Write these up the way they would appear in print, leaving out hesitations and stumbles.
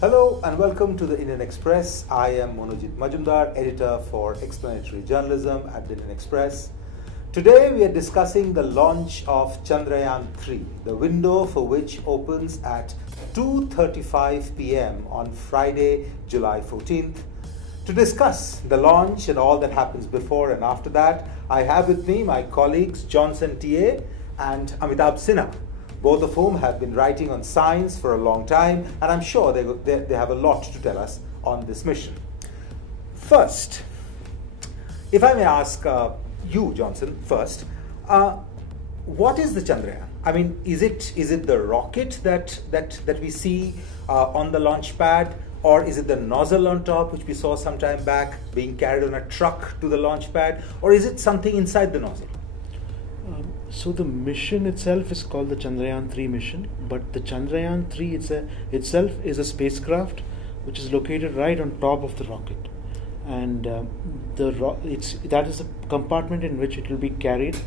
Hello and welcome to the Indian Express. I am Monojit Majumdar, editor for explanatory journalism at the Indian Express. Today we are discussing the launch of Chandrayaan-3, the window for which opens at 2:35 p.m. on Friday, July 14th. To discuss the launch and all that happens before and after that, I have with me my colleagues Johnson TA and Amitabh Sinha, both of whom have been writing on science for a long time, and I'm sure they have a lot to tell us on this mission. First, if I may ask you, Johnson, first, what is the Chandrayaan? I mean, is it the rocket that we see on the launch pad, or is it the nozzle on top, which we saw some time back being carried on a truck to the launch pad, or is it something inside the nozzle? So the mission itself is called the Chandrayaan-3 mission, but the Chandrayaan-3 itself is a spacecraft which is located right on top of the rocket, and that is a compartment in which it will be carried,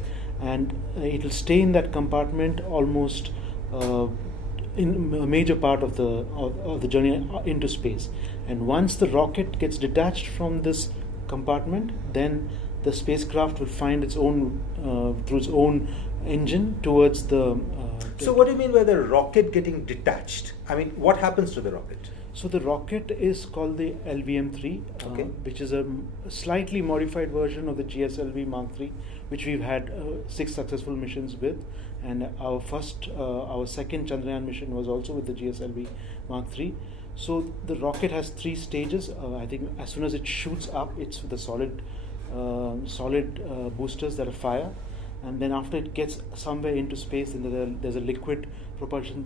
and it will stay in that compartment almost in a major part of the journey into space. And once the rocket gets detached from this compartment, then the spacecraft will find its own through its own engine towards the. So what do you mean by the rocket getting detached? I mean, what happens to the rocket? So the rocket is called the LVM-3, okay, which is a slightly modified version of the GSLV Mark III, which we've had 6 successful missions with, and our second Chandrayaan mission was also with the GSLV Mark III. So the rocket has 3 stages. I think as soon as it shoots up, it's the solid boosters that are fire, and then after it gets somewhere into space, then there's a liquid propulsion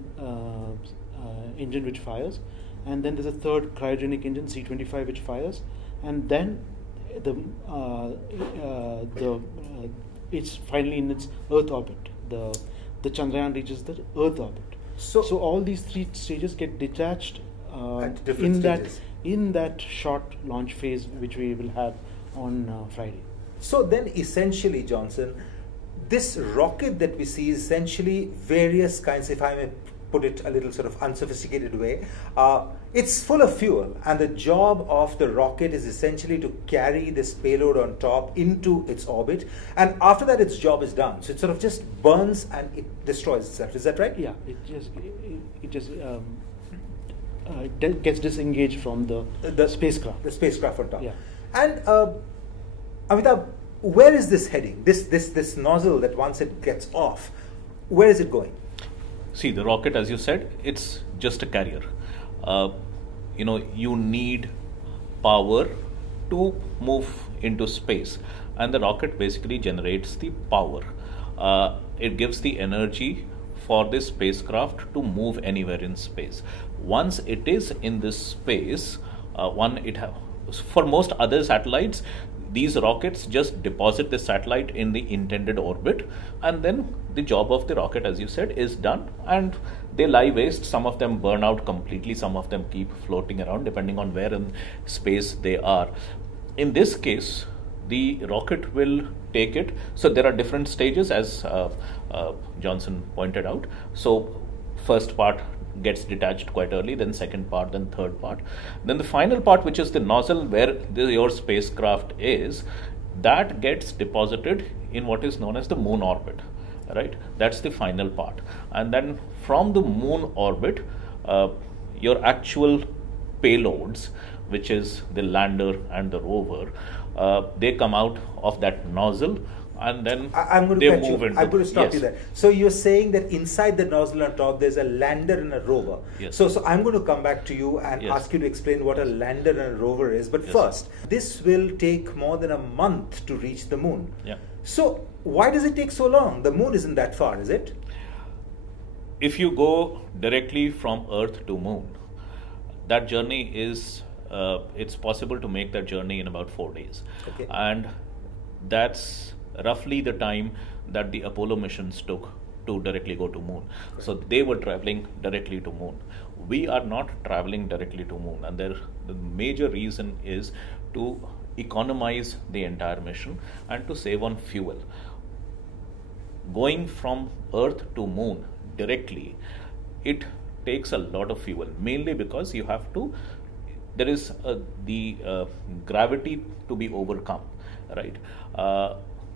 engine which fires, and then there's a third cryogenic engine, C-25, which fires, and then it's finally in its Earth orbit. The Chandrayaan reaches the Earth orbit. So all these 3 stages get detached at different stages in that short launch phase, which we will have on Friday. So then essentially, Johnson, this rocket that we see is essentially various kinds, if I may put it a little sort of unsophisticated way, it's full of fuel, and the job of the rocket is essentially to carry this payload on top into its orbit, and after that its job is done. So it sort of just burns and it destroys itself. Is that right? Yeah, it just gets disengaged from the spacecraft. The spacecraft on top. Yeah. And Amitabh, where is this heading? This nozzle that once it gets off, where is it going? See, the rocket, as you said, it's just a carrier. You need power to move into space, and the rocket basically generates the power. It gives the energy for this spacecraft to move anywhere in space. Once it is in this space, for most other satellites, these rockets just deposit the satellite in the intended orbit, and then the job of the rocket, as you said, is done, and they lie waste. Some of them burn out completely, some of them keep floating around depending on where in space they are. In this case, the rocket will take it. So there are different stages, as Johnson pointed out. So first part gets detached quite early, then second part, then third part. Then the final part, which is the nozzle where your spacecraft is, that gets deposited in what is known as the moon orbit, right? That's the final part. And then from the moon orbit, your actual payloads, which is the lander and the rover, they come out of that nozzle, and then I'm going to stop you there. So you're saying that inside the nozzle on top there's a lander and a rover. Yes. So I'm going to come back to you and ask you to explain what a lander and a rover is. But first, this will take more than a month to reach the moon. Yeah. So why does it take so long? The moon isn't that far, is it? If you go directly from Earth to moon, that journey is it's possible to make that journey in about 4 days. Okay. And that's roughly the time that the Apollo missions took to directly go to moon. Right. So they were traveling directly to moon. We are not traveling directly to moon, and the major reason is to economize the entire mission and to save on fuel. Going from Earth to moon directly, it takes a lot of fuel, mainly because you have to, there is the gravity to be overcome, right?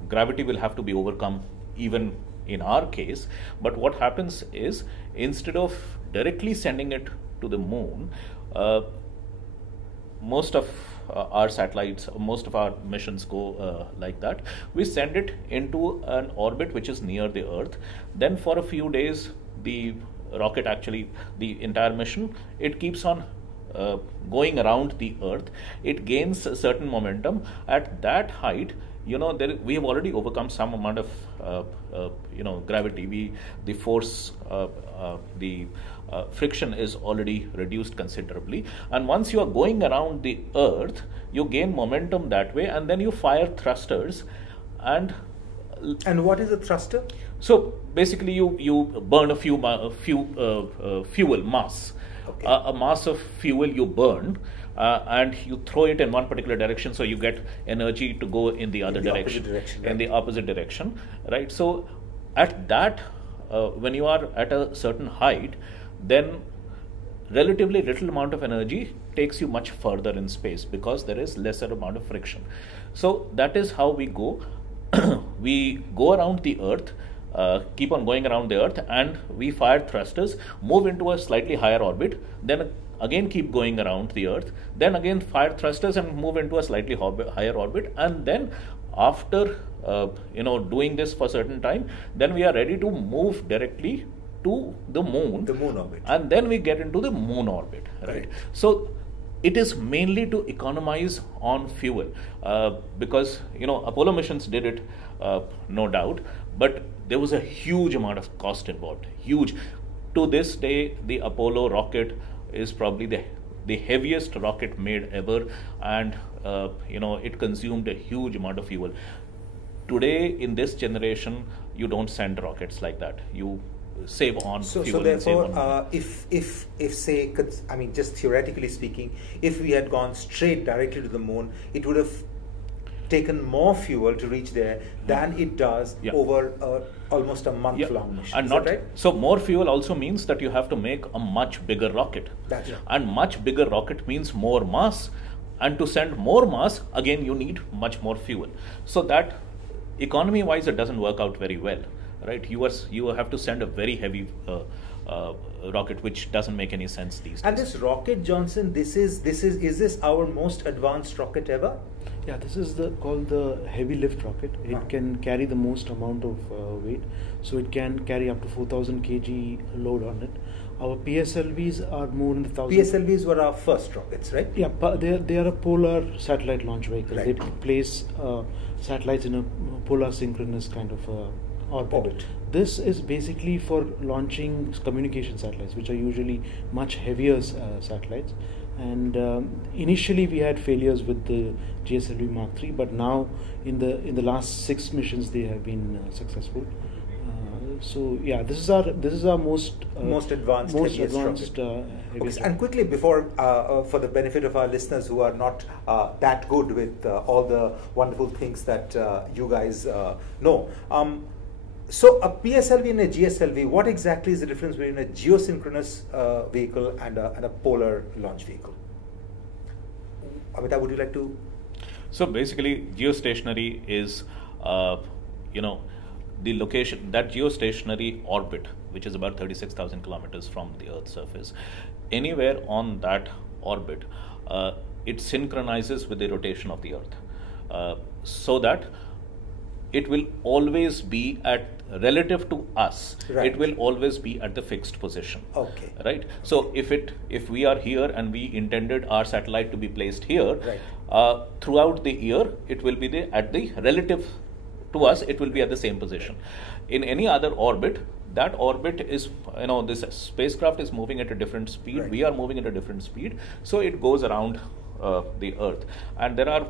Gravity will have to be overcome even in our case, but what happens is, instead of directly sending it to the moon, most of our satellites, most of our missions go like that. We send it into an orbit which is near the Earth. Then for a few days, the rocket actually, the entire mission, it keeps on going around the Earth. It gains a certain momentum. At that height, we have already overcome some amount of gravity. The force, the friction is already reduced considerably, and once you are going around the Earth, you gain momentum that way, and then you fire thrusters. And what is a thruster? So basically, you burn a fuel mass. Okay. A mass of fuel you burn, and you throw it in one particular direction, so you get energy to go in the other direction, in the opposite direction, right? So at that, when you are at a certain height, then relatively little amount of energy takes you much further in space, because there is lesser amount of friction. So that is how we go. We go around the Earth, keep on going around the Earth, and we fire thrusters, move into a slightly higher orbit, then again keep going around the Earth, then again fire thrusters and move into a slightly higher orbit, and then after doing this for a certain time, then we are ready to move directly to the moon orbit, and then we get into the moon orbit, right? So it is mainly to economize on fuel, because Apollo missions did it, no doubt, but there was a huge amount of cost involved, huge. To this day, the Apollo rocket is probably the heaviest rocket made ever, and it consumed a huge amount of fuel. Today, in this generation, you don't send rockets like that. You save on fuel. So therefore, if say, I mean, just theoretically speaking, if we had gone straight directly to the moon, it would have taken more fuel to reach there than it does over almost a month-long mission. And not right? So more fuel also means that you have to make a much bigger rocket. That's right. And much bigger rocket means more mass, and to send more mass, again you need much more fuel. So that economy-wise, it doesn't work out very well, right? You have to send a very heavy rocket, which doesn't make any sense these days. And this rocket, Johnson, is this our most advanced rocket ever? Yeah, this is called the heavy lift rocket. It can carry the most amount of weight, so it can carry up to 4,000 kg load on it. Our PSLVs are more in the thousands. PSLVs were our first rockets, right? Yeah, they are a polar satellite launch vehicle. Right. They place satellites in a polar synchronous kind of orbit. This is basically for launching communication satellites, which are usually much heavier satellites. And initially we had failures with the GSLV Mark III, but now in the last 6 missions they have been successful. So yeah, this is our most advanced rocket. Okay, and quickly, before for the benefit of our listeners who are not that good with all the wonderful things that you guys know. So a PSLV and a GSLV, what exactly is the difference between a geosynchronous vehicle and a polar launch vehicle? Amitabh, would you like to? So basically, geostationary is, the location, that geostationary orbit, which is about 36,000 kilometers from the Earth's surface. Anywhere on that orbit, it synchronizes with the rotation of the Earth, so that it will always be relative to us, right. It will always be at the fixed position. Okay. Right? So if we are here and we intended our satellite to be placed here, right. Throughout the year, it will be at the relative to us, it will be at the same position. In any other orbit, that orbit is, this spacecraft is moving at a different speed, right. We are moving at a different speed, so it goes around the Earth. And there are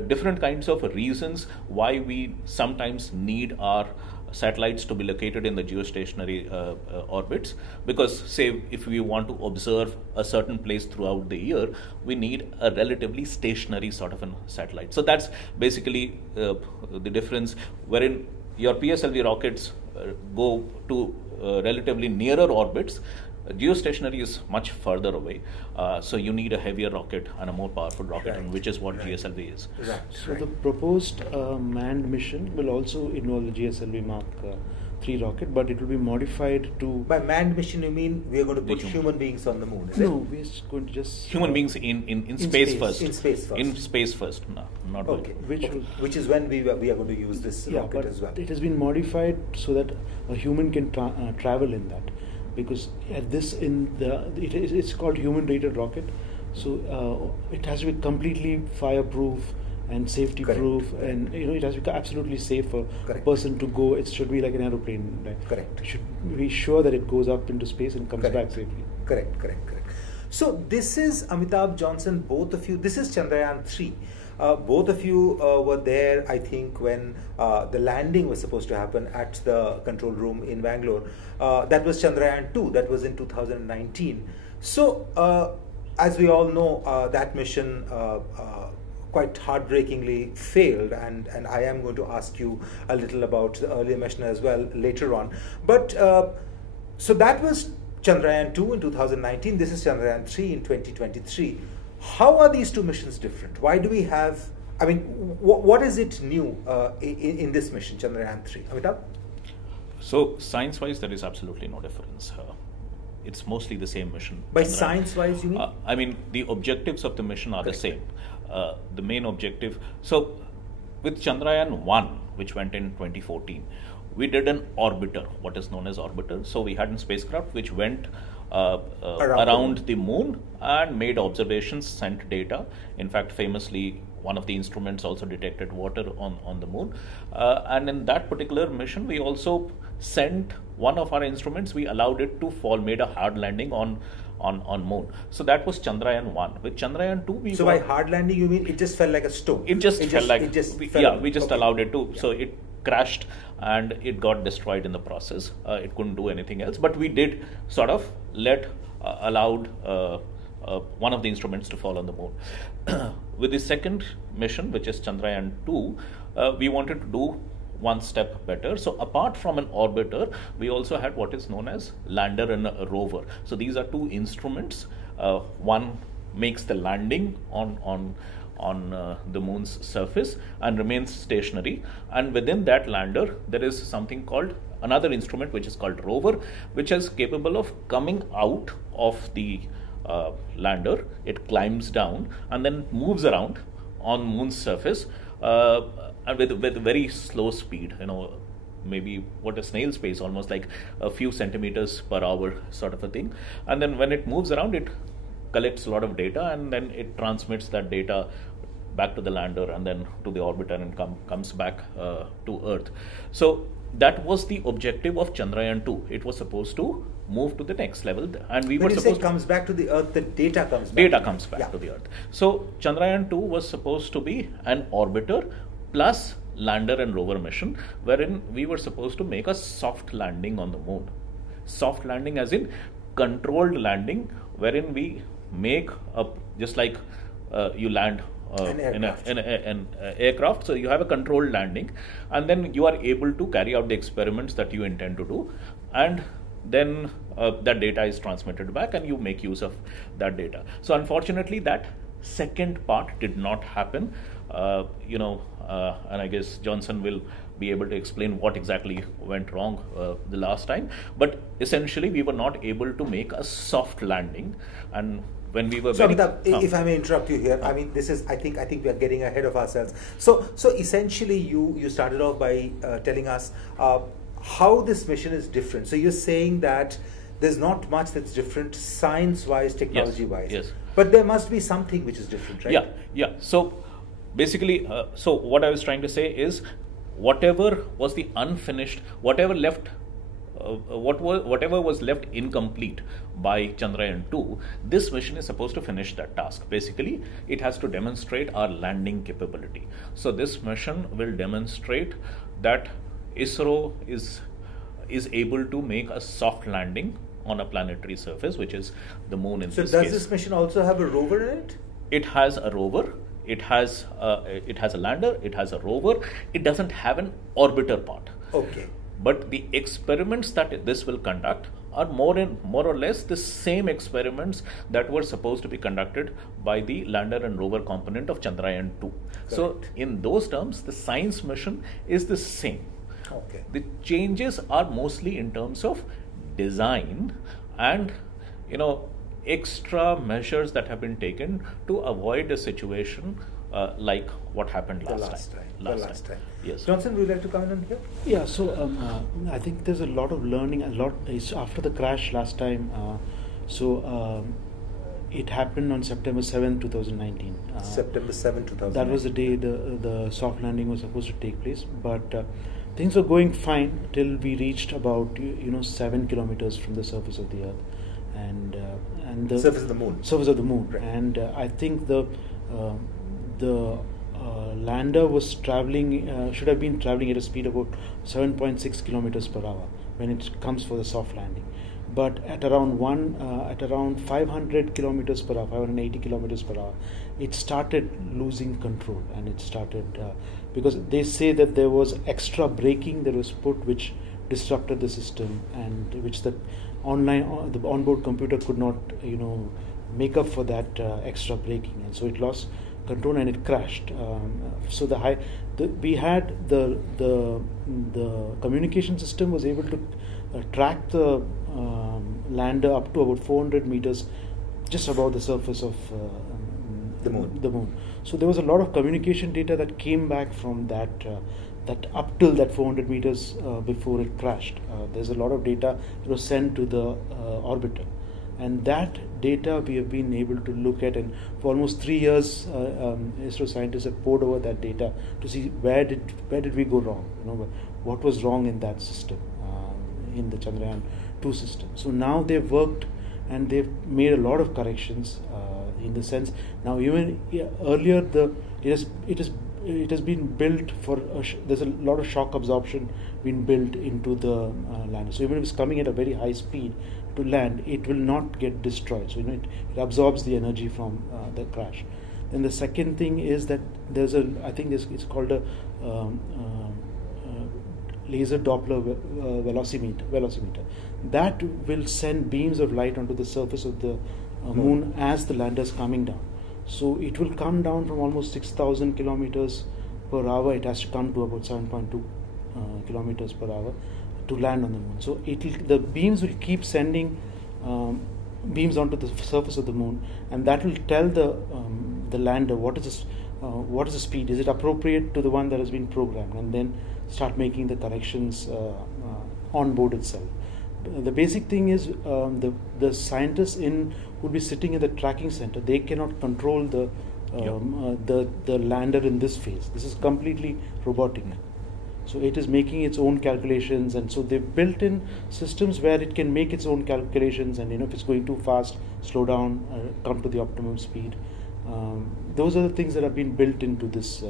different kinds of reasons why we sometimes need our satellites to be located in the geostationary orbits, because say if we want to observe a certain place throughout the year, we need a relatively stationary sort of a satellite. So that's basically the difference, wherein your PSLV rockets go to relatively nearer orbits. Geostationary is much further away, so you need a heavier rocket and a more powerful rocket, and which is what GSLV is. So the proposed manned mission will also involve the GSLV Mark 3 rocket, but it will be modified to... By manned mission, you mean we are going to put human beings on the moon, is it? No, we're going to just... Human beings in space first. In space first. In space first, no, not okay. Which is when we are going to use this rocket as well. It has been modified so that a human can travel in that, because at this it's called human-rated rocket, so it has to be completely fireproof and safety proof, and it has to be absolutely safe for a person to go. It should be like an aeroplane, right? Correct. It should be sure that it goes up into space and comes back safely. Correct. So this is Amitabh Johnson, both of you. This is Chandrayaan-3. Both of you were there, I think, when the landing was supposed to happen at the control room in Bangalore. That was Chandrayaan-2. That was in 2019. So, as we all know, that mission quite heartbreakingly failed, and I am going to ask you a little about the earlier mission as well later on. But so that was Chandrayaan-2 in 2019. This is Chandrayaan-3 in 2023. How are these two missions different? Why do we have, I mean, what is it new in this mission, Chandrayaan-3? Amitabh? So, science-wise, there is absolutely no difference. It's mostly the same mission. By science-wise, you mean? I mean, the objectives of the mission are the same. The main objective, so with Chandrayaan-1, which went in 2014, we did an orbiter, what is known as orbiter. So we had a spacecraft which went around the moon and made observations, sent data. In fact, famously, one of the instruments also detected water on the moon. And in that particular mission, we also sent one of our instruments, we allowed it to fall, made a hard landing on moon. So that was Chandrayaan-1. With Chandrayaan-2, so by hard landing, you mean it just fell like a stone? It just fell like... we just allowed it to. Yeah. So it crashed and it got destroyed in the process. It couldn't do anything else. But we did sort of allowed one of the instruments to fall on the moon. With the second mission, which is Chandrayaan-2, we wanted to do one step better. So apart from an orbiter, we also had what is known as lander and a rover. So these are two instruments. One makes the landing on the moon's surface and remains stationary, and within that lander there is something called another instrument which is called rover, which is capable of coming out of the lander. It climbs down and then moves around on moon's surface with very slow speed, maybe what a snail's pace, almost like a few centimeters per hour sort of a thing. And then when it moves around, it collects a lot of data, and then it transmits that data back to the lander and then to the orbiter and comes back to Earth. So that was the objective of Chandrayaan-2. It was supposed to move to the next level, and we were supposed to... When you say comes back to the Earth, the data comes back. Data comes back to the Earth. So Chandrayaan-2 was supposed to be an orbiter plus lander and rover mission, wherein we were supposed to make a soft landing on the moon. Soft landing as in controlled landing, wherein we make just like you land in an aircraft. So you have a controlled landing, and then you are able to carry out the experiments that you intend to do, and then that data is transmitted back and you make use of that data. So unfortunately that second part did not happen, and I guess Johnson will be able to explain what exactly went wrong the last time. But essentially we were not able to make a soft landing, and when we were Amitabh, if I may interrupt you here, I mean, this is, I think we are getting ahead of ourselves. So essentially you started off by telling us how this mission is different. So you're saying that there's not much that's different science-wise, technology-wise. Yes. But there must be something which is different, right? Yeah. So basically, so what I was trying to say is, whatever was the unfinished, whatever was left incomplete by Chandrayaan-2, this mission is supposed to finish that task. Basically, it has to demonstrate our landing capability. So this mission will demonstrate that ISRO is able to make a soft landing on a planetary surface, which is the moon in this case. So does this mission also have a rover in it? It has a rover. It has a lander. It has a rover. It doesn't have an orbiter part. Okay. But the experiments that this will conduct are more or less the same experiments that were supposed to be conducted by the lander and rover component of Chandrayaan-2. So in those terms, the science mission is the same. Okay. The changes are mostly in terms of design and, extra measures that have been taken to avoid a situation like what happened last time. Yes. Johnson, would you like to comment on here? Yeah, so I think there's a lot of learning. A lot is after the crash last time. It happened on September 7, 2019. September 7, 2019. That was the day the soft landing was supposed to take place. But things were going fine till we reached about 7 kilometers from the surface of the Earth, and the surface of the moon. Surface of the moon, right. And I think the lander was traveling, should have been traveling at a speed of about 7.6 kilometers per hour when it comes for the soft landing. But at around 500 kilometers per hour, 580 kilometers per hour, it started losing control, and it started because they say that there was extra braking that was put which disrupted the system, and which the onboard computer could not make up for that extra braking, and so it lost control and it crashed. So we had the communication system was able to track the lander up to about 400 meters, just above the surface of the moon. So there was a lot of communication data that came back from that up till that 400 meters before it crashed. There's a lot of data that was sent to the orbiter, and that data we have been able to look at, and for almost 3 years ISRO scientists have pored over that data to see where did we go wrong, what was wrong in that system, in the Chandrayaan-2 system. So now they've worked and they've made a lot of corrections in the sense, now even earlier it has been built for there's a lot of shock absorption been built into the lander. So even if it's coming at a very high speed to land, it will not get destroyed. So it absorbs the energy from the crash. Then the second thing is that it's called a laser Doppler velocimeter that will send beams of light onto the surface of the moon as the lander is coming down. So it will come down from almost 6,000 kilometers per hour. It has to come to about 7.2 kilometers per hour to land on the moon. So the beams will keep sending beams onto the surface of the moon, and that will tell the lander what is the speed. Is it appropriate to the one that has been programmed, and then start making the corrections on board itself. The basic thing is the scientists would be sitting in the tracking center. They cannot control the lander in this phase. This is completely robotic. So it is making its own calculations, and so they've built in systems where it can make its own calculations, and if it's going too fast, slow down, come to the optimum speed. Those are the things that have been built into this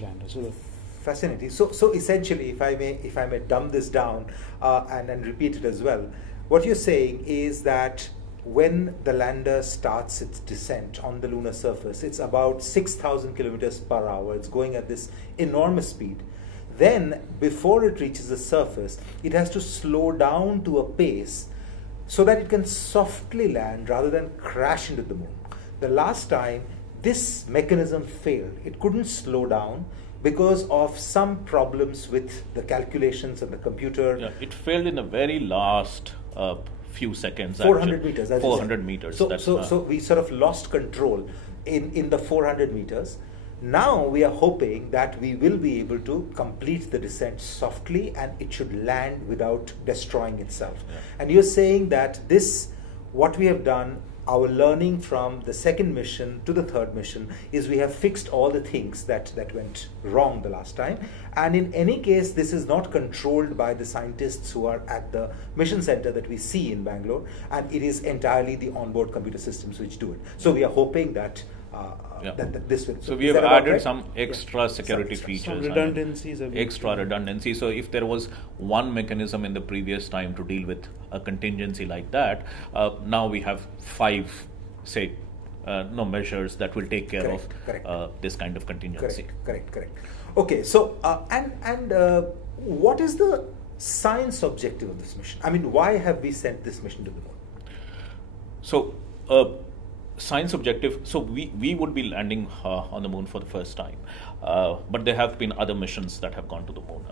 lander. So fascinating. So essentially, if I may dumb this down and repeat it as well, what you're saying is that when the lander starts its descent on the lunar surface, it's about 6,000 kilometers per hour. It's going at this enormous speed. Then, before it reaches the surface, it has to slow down to a pace so that it can softly land rather than crash into the moon. The last time, this mechanism failed. It couldn't slow down because of some problems with the calculations and the computer. Yeah, it failed in the very last few seconds. 400 meters. 400 meters. So we sort of lost control in the 400 meters. Now we are hoping that we will be able to complete the descent softly, and it should land without destroying itself. Yeah. And you're saying that what we have done, our learning from the second mission to the third mission, is we have fixed all the things that went wrong the last time. And in any case, this is not controlled by the scientists who are at the mission center that we see in Bangalore, and it is entirely the onboard computer systems which do it. So we are hoping that that this will. So we have added some extra security features. Some redundancies. Extra redundancy. So if there was one mechanism in the previous time to deal with a contingency like that, now we have 5, measures that will take care of this kind of contingency. Correct. Okay. So and what is the science objective of this mission? I mean, why have we sent this mission to the moon? So, science objective, so we would be landing on the moon for the first time. But there have been other missions that have gone to the moon.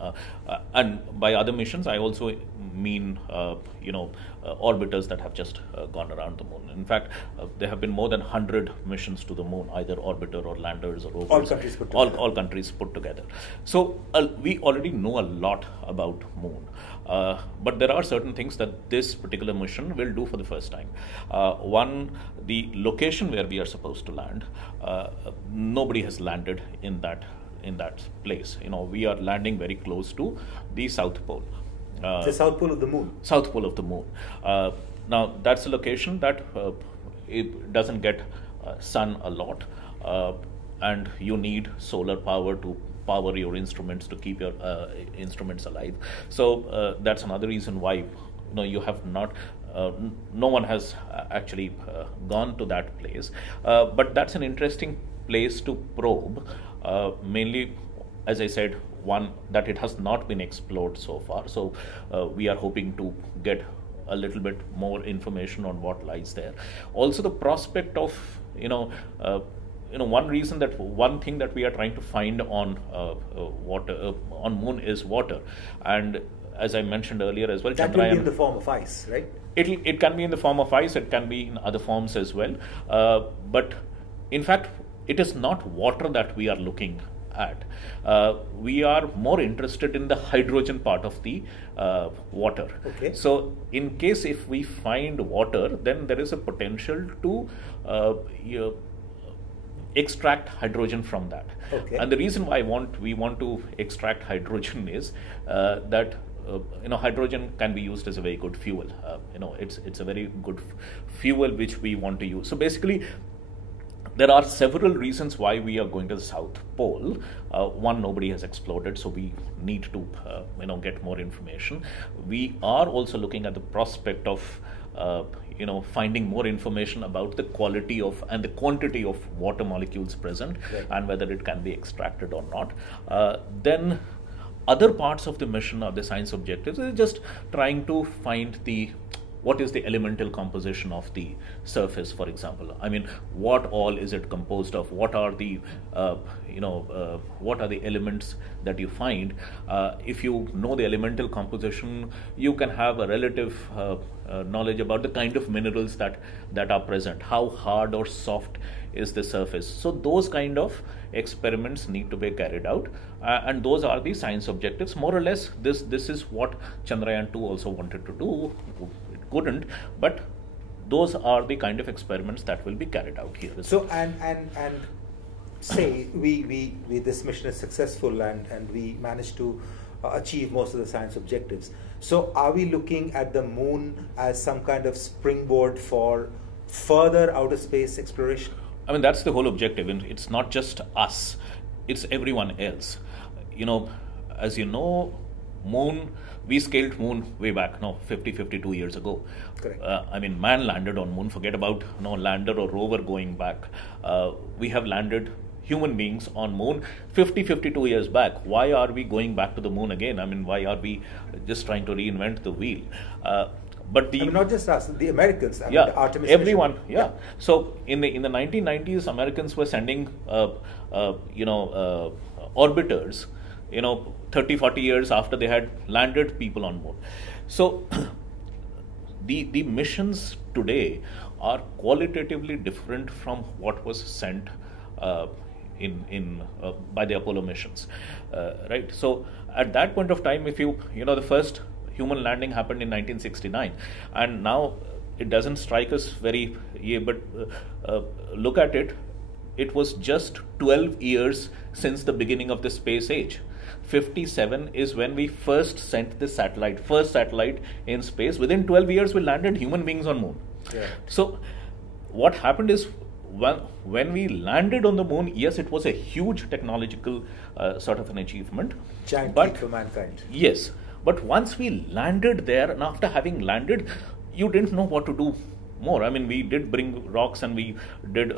And by other missions, I also mean, orbiters that have just gone around the moon. In fact, there have been more than 100 missions to the moon, either orbiter or landers or rovers. All countries put together. All countries put together. So we already know a lot about moon. But there are certain things that this particular mission will do for the first time. One, the location where we are supposed to land, nobody has landed in that place. We are landing very close to the South Pole. The South Pole of the moon. South Pole of the moon. Now that's a location that it doesn't get sun a lot, and you need solar power to power your instruments to keep your instruments alive. So that's another reason why you have not. No one has actually gone to that place, but that's an interesting place to probe. Mainly, as I said, one, that it has not been explored so far. So we are hoping to get a little bit more information on what lies there. Also, the prospect of one thing that we are trying to find on water on moon is water, and as I mentioned earlier as well, that will be in the form of ice, right? It can be in the form of ice. It can be in other forms as well. But in fact, it is not water that we are looking at. We are more interested in the hydrogen part of the water. Okay. So in case if we find water, then there is a potential to extract hydrogen from that. Okay. And the reason why we want to extract hydrogen is that hydrogen can be used as a very good fuel. It's a very good fuel which we want to use. So basically, there are several reasons why we are going to the South Pole. One, nobody has explored it, so we need to get more information. We are also looking at the prospect of finding more information about the quality of and the quantity of water molecules present, right, and whether it can be extracted or not. Then other parts of the mission or the science objectives is just trying to find what is the elemental composition of the surface, for example. I mean, what all is it composed of? What are the elements that you find? If you know the elemental composition, you can have a relative knowledge about the kind of minerals that are present. How hard or soft is the surface? So those kind of experiments need to be carried out, and those are the science objectives. More or less, this is what Chandrayaan-2 also wanted to do. Couldn't, but those are the kind of experiments that will be carried out here. So and say we this mission is successful and we managed to achieve most of the science objectives. So are we looking at the moon as some kind of springboard for further outer space exploration? I mean, that's the whole objective, and it's not just us; it's everyone else. As you know, moon. We scaled moon way back, 52 years ago. Correct. Man landed on moon. Forget about lander or rover going back. We have landed human beings on moon 52 years back. Why are we going back to the moon again? Why are we just trying to reinvent the wheel? But not just us, the Americans. The Artemis everyone. mission. Yeah. So in the 1990s, Americans were sending orbiters. 30-40 years after they had landed people on moon. So the missions today are qualitatively different from what was sent by the Apollo missions, right? So at that point of time, if the first human landing happened in 1969, and now it doesn't strike us very, but look at it. It was just 12 years since the beginning of the space age. 57 is when we first sent the first satellite in space. Within 12 years, we landed human beings on moon. Yeah. So what happened is, when we landed on the moon, yes, it was a huge technological sort of an achievement. Giant leap for mankind. Yes. But once we landed there, and after having landed, you didn't know what to do more. I mean, we did bring rocks and we did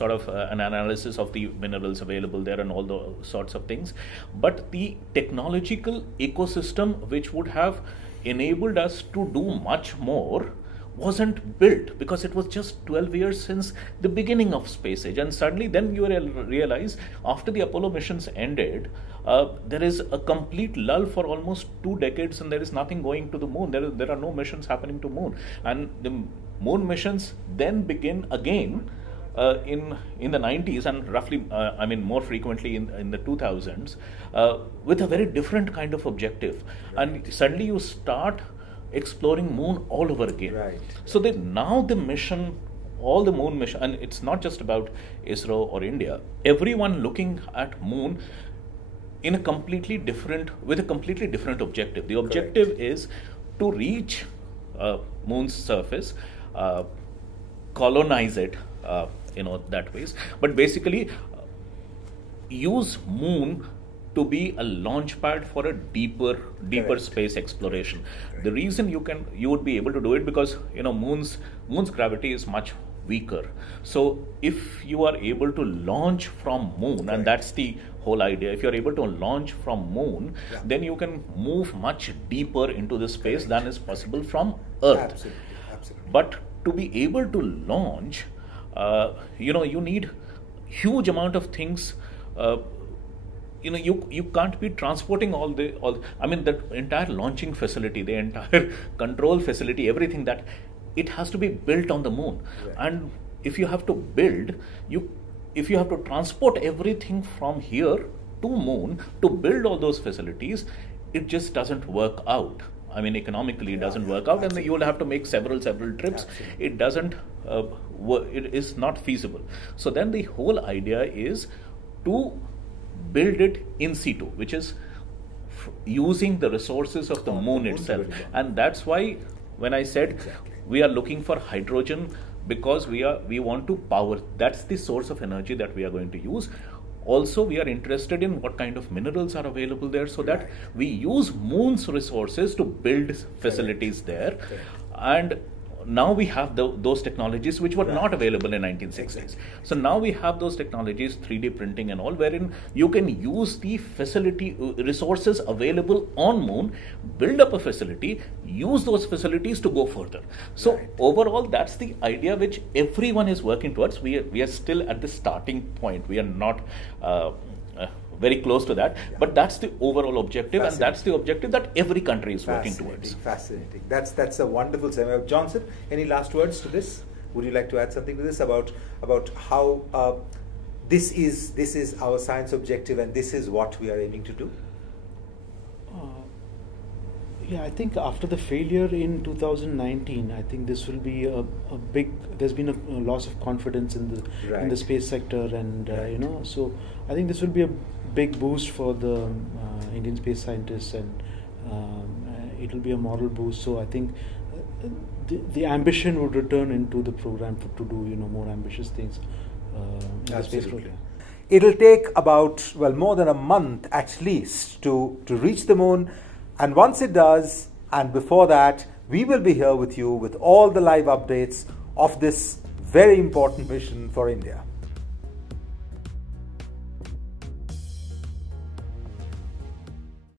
sort of an analysis of the minerals available there and all the sorts of things. But the technological ecosystem which would have enabled us to do much more wasn't built, because it was just 12 years since the beginning of space age. And suddenly then you realize after the Apollo missions ended, there is a complete lull for almost 2 decades, and there is nothing going to the moon. There are no missions happening to moon. And the moon missions then begin again in the 90s, and roughly, I mean, more frequently in the 2000s, with a very different kind of objective. Right. And suddenly you start exploring moon all over again. Right. So now the mission, all the moon mission, and it's not just about ISRO or India, everyone looking at moon in a completely different objective. The objective Correct. is to reach moon's surface, colonize it, that ways, but basically use moon to be a launch pad for a deeper Correct. space exploration. Correct. The reason you would be able to do it, because moon's gravity is much weaker. So if you are able to launch from moon, Correct. and that's the whole idea, if you're able to launch from moon, yeah. then you can move much deeper into the space Correct. Than is possible from Earth. Absolutely. But to be able to launch, you need huge amount of things. You can't be transporting all I mean, the entire launching facility, the entire control facility, everything, that it has to be built on the moon. Right. And if you have to build, if you have to transport everything from here to moon to build all those facilities, it just doesn't work out. I mean, economically, it doesn't work out, and you will have to make several trips. Absolutely. It doesn't it is not feasible. So then the whole idea is to build it in situ, which is using the resources of the moon itself. And that's why when I said we are looking for hydrogen, because we want to power, that's the source of energy that we are going to use. Also, we are interested in what kind of minerals are available there, so that we use moon's resources to build facilities there. And now we have those technologies which were not available in 1960s. So now we have those technologies, 3D printing and all, wherein you can use the facility resources available on moon, build up a facility, use those facilities to go further. So overall, that's the idea which everyone is working towards. We are still at the starting point. We are not very close to that, but that's the overall objective, and that's the objective that every country is working towards. Fascinating. That's a wonderful summary. Johnson, any last words to this? Would you like to add something to this about how this is our science objective and this is what we are aiming to do? Yeah, I think after the failure in 2019, I think this will be a big. There's been a loss of confidence in the space sector, and so I think this will be a big boost for the Indian space scientists, and it will be a moral boost. So I think the ambition would return into the program to do more ambitious things in the space program. It'll take about more than a month at least to reach the moon. And once it does, and before that, we will be here with you with all the live updates of this very important mission for India.